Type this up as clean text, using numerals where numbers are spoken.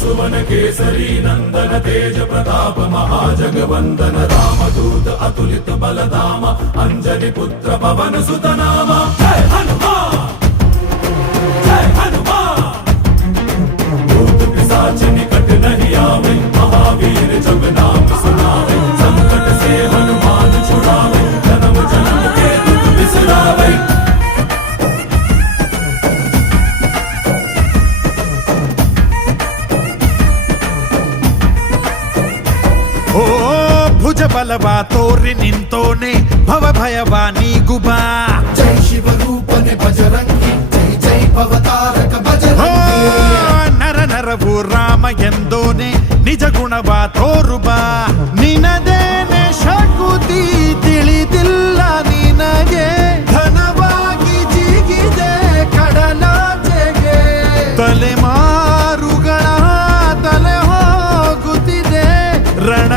सुवन केसरी नंदन तेज प्रताप महाजगवंदन रामदूत अतुलित बलधाम अंजनी पुत्र पवन सुत नाम जय हनुमान जय हनुमान। भूत पिशाच निकट नहीं आवे महावीर जब नाम सुनावे संकट से हनुमान छुड़ावे जन्म जन्म के दुख बिसरावे। ಓ ಭುಜ ಬಲವಾ ತೋರಿ ನಿಂತೋನೆ ಭವ ಭಯವಾ ನೀಗುಬಾ ಜೈ ಶಿವ ರೂಪನೆ ಬಜರಂಗಿ ಜೈ ಜೈ ಭವತಾರಕ ಬಜರಂಗಿ ನರ ನರವು ರಾಮ ಎಂದೋನೆ ನಿಜ ಗುಣವಾ ತೋರುಬಾ ನಿನದೇನೆ ಶಕುತಿ ತಿಳಿದಿಲ್ಲ ನಿನಗೆ ಘನವಾಗಿ ಜಿಗಿದೆ ಕಡಲಾಚೆಗೆ ತಲೆಮಾರುಗಳ ತಲೆ ಹೋಗುತ್ತಿದೆ ರಣ